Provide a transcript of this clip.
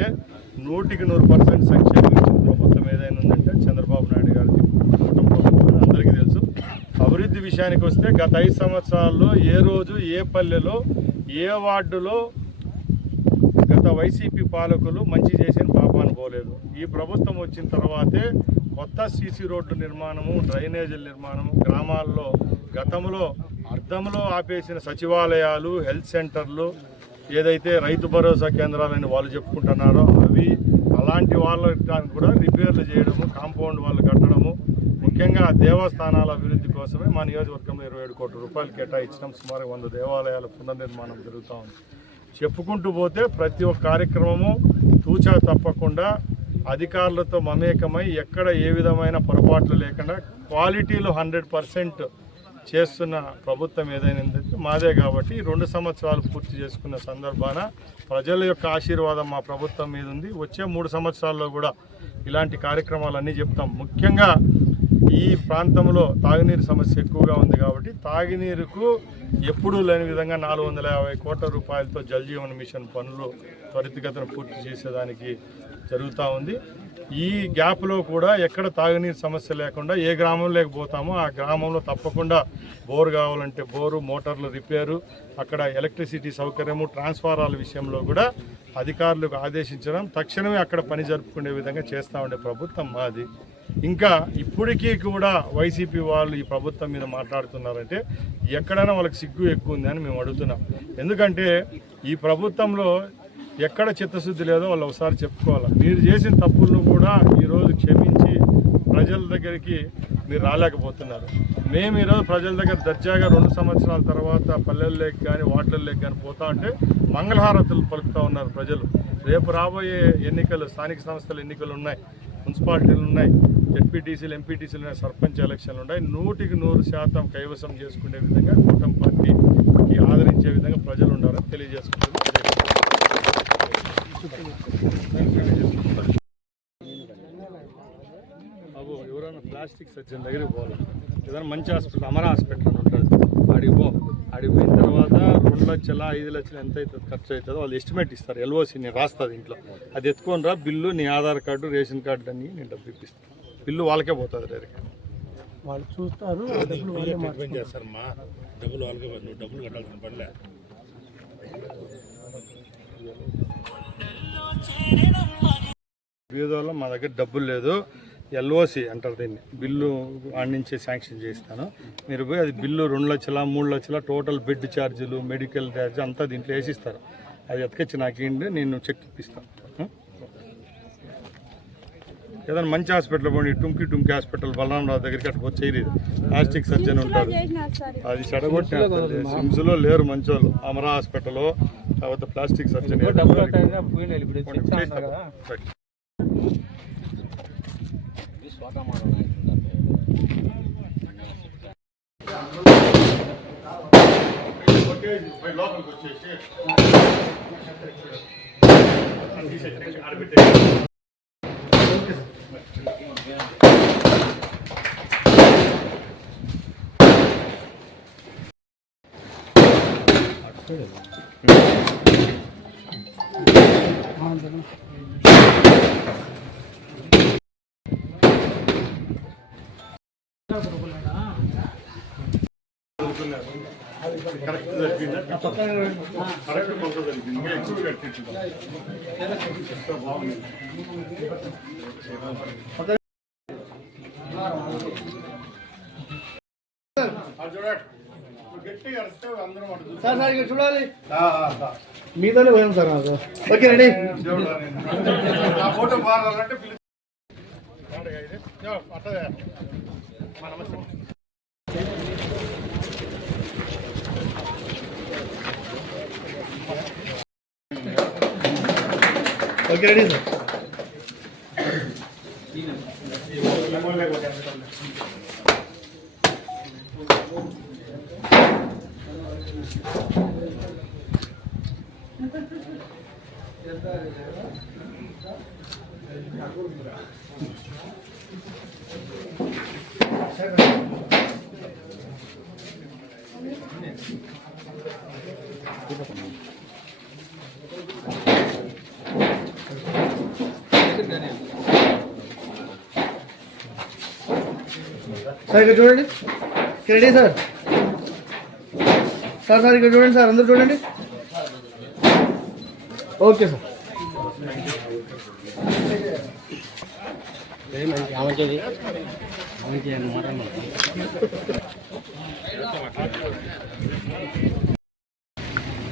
అంటే 100% సంక్షేమం ఇచ్చిన ప్రభుత్వం ఏదైనా ఉందంటే చంద్రబాబు నాయుడు గారిది ప్రభుత్వం అందరికీ తెలుసు. అభివృద్ధి విషయానికి వస్తే గత 5 సంవత్సరాల్లో ఏ రోజు ఏ పల్లెలో ఏ వార్డులో గత వైసీపీ పాలకులు మంచి చేసిన పాపాను పోలేదు. ఈ ప్రభుత్వం వచ్చిన తర్వాతే కొత్త సీసీ రోడ్ల నిర్మాణము, డ్రైనేజీల నిర్మాణము, గ్రామాల్లో గతంలో అర్ధంలో ఆపేసిన సచివాలయాలు, హెల్త్ సెంటర్లు, ఏదైతే రైతు భరోసా కేంద్రాలని వాళ్ళు చెప్పుకుంటున్నారో అవి అలాంటి వాళ్ళకి కూడా రిపేర్లు చేయడము, కాంపౌండ్ వాళ్ళు కట్టడము, ముఖ్యంగా దేవస్థానాల అభివృద్ధి కోసమే మా నియోజకవర్గంలో 27 కోట్ల రూపాయలు కేటాయించడం, సుమారు 100 దేవాలయాల పునర్నిర్మాణం జరుగుతూ ఉంది. చెప్పుకుంటూ పోతే ప్రతి ఒక్క కార్యక్రమము తూచా తప్పకుండా అధికారులతో మమేకమై ఎక్కడ ఏ విధమైన పొరపాట్లు లేకుండా క్వాలిటీలో 100% చేస్తున్న ప్రభుత్వం ఏదైనా మాదే. కాబట్టి 2 సంవత్సరాలు పూర్తి చేసుకున్న సందర్భాన ప్రజల యొక్క ఆశీర్వాదం మా ప్రభుత్వం మీద ఉంది. వచ్చే 3 సంవత్సరాల్లో కూడా ఇలాంటి కార్యక్రమాలన్నీ చెప్తాం. ముఖ్యంగా ఈ ప్రాంతంలో తాగునీరు సమస్య ఎక్కువగా ఉంది కాబట్టి తాగునీరుకు ఎప్పుడూ లేని విధంగా 450 కోట్ల రూపాయలతో జల్ జీవన్ మిషన్ పనులు త్వరితగతిన పూర్తి చేసేదానికి జరుగుతూ ఉంది. ఈ గ్యాప్లో కూడా ఎక్కడ తాగునీరు సమస్య లేకుండా ఏ గ్రామంలోకి పోతామో ఆ గ్రామంలో తప్పకుండా బోరు కావాలంటే బోరు, మోటార్లు రిపేరు, అక్కడ ఎలక్ట్రిసిటీ సౌకర్యము, ట్రాన్స్ఫారాల విషయంలో కూడా అధికారులకు ఆదేశించడం, తక్షణమే అక్కడ పని జరుపుకునే విధంగా చేస్తూ ఉండే ప్రభుత్వం మాది. ఇంకా ఇప్పటికీ కూడా వైసీపీ వాళ్ళు ఈ ప్రభుత్వం మీద మాట్లాడుతున్నారంటే ఎక్కడైనా వాళ్ళకి సిగ్గు ఎక్కువ ఉంది అని మేము అడుగుతున్నాం. ఎందుకంటే ఈ ప్రభుత్వంలో ఎక్కడ చిత్తశుద్ధి లేదో వాళ్ళు ఒకసారి చెప్పుకోవాలి. మీరు చేసిన తప్పులను కూడా ఈరోజు క్షమించి ప్రజల దగ్గరికి మీరు రాలేకపోతున్నారు. మేము ఈరోజు ప్రజల దగ్గర దర్జాగా 2 సంవత్సరాల తర్వాత పల్లెల్లోకి కానీ వార్డుల్లోకి కానీ పోతా ఉంటే మంగళహారతులు పలుకుతూ ఉన్నారు ప్రజలు. రేపు రాబోయే ఎన్నికలు, స్థానిక సంస్థల ఎన్నికలు ఉన్నాయి, మున్సిపాలిటీలు ఉన్నాయి, జెడ్పీటీసీలు, ఎంపీటీసీలు ఉన్నాయి, సర్పంచ్ ఎలక్షన్లు ఉన్నాయి. 100% కైవసం చేసుకునే విధంగా కూటమి పార్టీకి ఆదరించే విధంగా ప్రజలు ఉండాలని తెలియజేసుకుంటున్నారు. అబ్బో ఎవరైనా ప్లాస్టిక్ సర్జన్ దగ్గరికి పోవాలి, ఏదైనా మంచి హాస్పిటల్, అమర హాస్పిటల్ అని ఉంటుంది, ఆడికి పోయిన తర్వాత 2 లక్షల 5 లక్షలు ఎంత అవుతుంది ఖర్చు అవుతుందో వాళ్ళు ఎస్టిమేట్ ఇస్తారు. ఎల్ఓసి నేను రాస్తుంది ఇంట్లో, అది ఎత్తుకొని రా, బిల్లు నీ ఆధార్ కార్డు, రేషన్ కార్డు అన్ని నేను డబ్బు ఇప్పిస్తాను. బిల్లు వాళ్ళకే పోతుంది డైరెక్ట్, వాళ్ళు చూస్తారు, చేస్తారమ్మా. డబ్బులు వాళ్ళకే, నువ్వు డబ్బులు కట్టాల్సిన పనిలే. బీదోళ్ళం మా దగ్గర డబ్బులు లేదు, ఎల్ఓసి అంటారు దీన్ని, బిల్లు ఆడి నుంచే శాంక్షన్ చేస్తాను, మీరు పోయి అది బిల్లు 2 లక్షల 3 లక్షల టోటల్ బెడ్ ఛార్జీలు, మెడికల్ ఛార్జ్ అంతా దీంట్లో వేసిస్తారు. అది ఎత్తుకొచ్చి నాకు ఏంటి, నేను చెక్ ఇప్పిస్తాను. ఏదైనా మంచి హాస్పిటల్ పోయి, టుంకి హాస్పిటల్ బలరామరావు దగ్గరికి అటు పోయి చేయలేదు, ప్లాస్టిక్ సర్జన్ ఉంటారు, అది చెడగొట్టిన. సిమ్స్లో లేరు మంచోళ్ళు, అమరా హాస్పిటల్ తర్వాత ప్లాస్టిక్ సర్జన్. లోపలికి వచ్చేసి కరెక్ట్ జరిగిందా? కరెక్ట్ కొంత జరిగింది, ఇంకా ఎక్కువ కట్టించింది. బాగుంది. చూడాలి మీతోనే పోయాం సార్. Okay ready. ఫోటో మారాలంటే అట్లా ఓకే రెడీ సార్. సార్ ఇక్కడ చూడండి, రెడీ సార్. సార్ సార్ ఇక్కడ చూడండి సార్, అందరూ చూడండి. Okay sir. మాట్లాడమని